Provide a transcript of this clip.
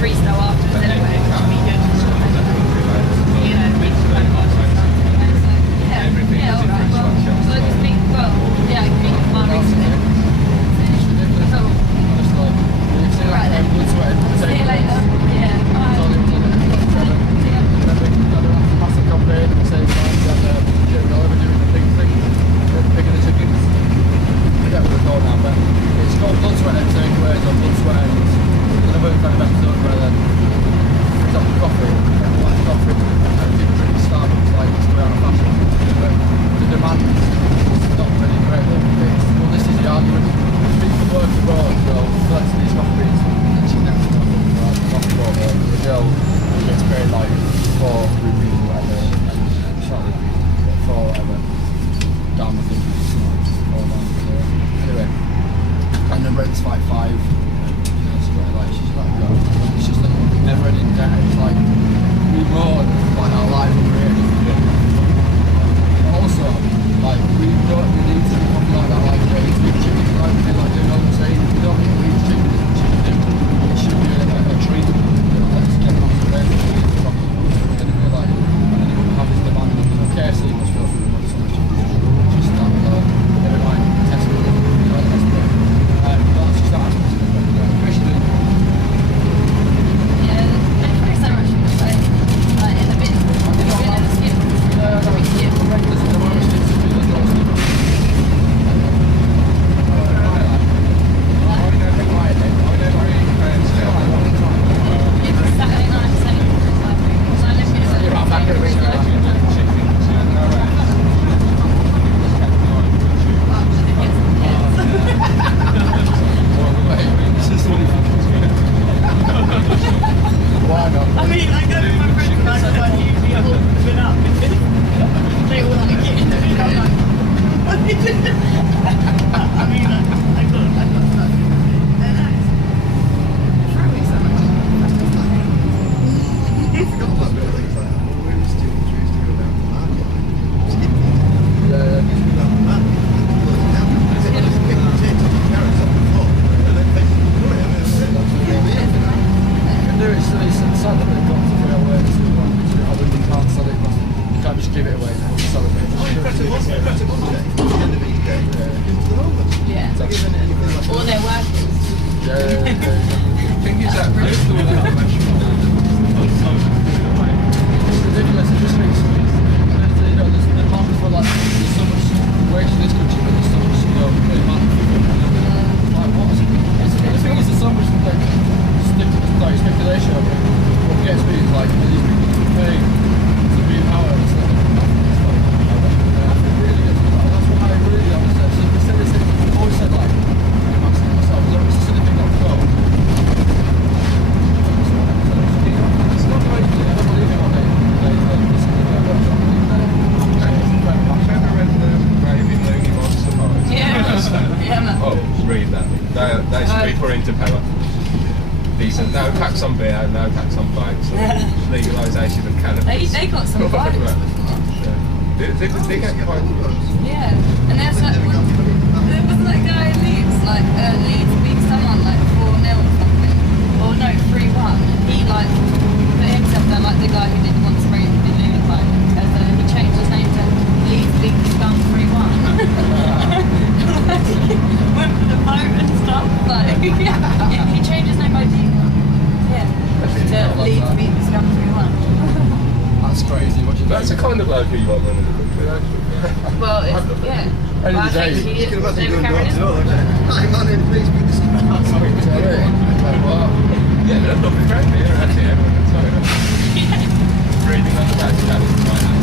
freestyle afterwards anyway, which would be good. You know, people kind of watch and stuff. Yeah, alright. Well, so I just think, well, yeah, I can meet my recently. Right then. See you later. Yeah. Bye. It's called Blood, Sweat and Takeaways or Blood, Sweat and another kind of episode where then it's up coffee, like coffee, and people drink Starbucks like it's around fashion. But the demand is not really great. Well, this is the argument. People work abroad, so let's these coffees, and she never knows coffee order. The girl gets paid like 4 rupees or whatever, and it's not rupees, but 4 whatever. Down the thing, anyway, and the rent's like 5. Like she's like, it's just like never ending debt. It's like we mourn like our life and really. Also, like we don't really need to do something like that. Like eating chicken, like we like doing all the same. We don't need to eat chicken. It should be a treat. Let's get on to the way. And then we're like, and then you have this demand. KFC must go through so much. Just that low. They're like Tesco. That's just that. Christian. Yeah, thank you so much for the say. In the bin, in the skip. We skip. It's Saturday night, so I live here. I mean, I go to my friends and I said, usually I've all been up. They all like get in the bin. I'm like, what are you doing? I mean, I got stuck. They're nice. Throwing so much. It's got one. It's sad that they've got to real ways to you can't sell it, you can't just give it away and sell it. Yeah. Or they're working. The thing is that it's ridiculous, it just makes you know, there's the market for like, there's so much waste in this country, but there's so much, you know, demand. Like what? The thing is there's so much like speculation of it. What gets me is like these people pay to be in power and stuff. It really gets me. That's what I really understand. So they said this thing, I've always said like, I'm asking myself, it's a silly thing not to go. It's not very good. I don't believe it when they listen to their workshop. I've never read the Raving Looney Monster Poets. Yeah, man. Oh, read that. They speak for into power. Decent. No tax on beer, no tax on bikes, legalisation of cannabis. They got some vibes. They get quite good. Yeah, and there's like, there was that guy in Leeds, like Leeds beat someone like 4-0 or something, or no, 3-1. He like put himself there like the guy who didn't want to raise the Leeds, like he changed his name to Leeds beat Scum 3-1. Went for the vote and stuff, like yeah, he changed his name by default. Yeah, to Leeds beat Scum 3-1. That's crazy. That's the kind of bloke who you want running the country, actually. Well, it's, yeah. End of the day, he is. You can imagine David doing Cameron that is. as well. Hi, my name, please beat this. Yeah, they're lovely friendly, they're actually everyone. Reading on the back of that.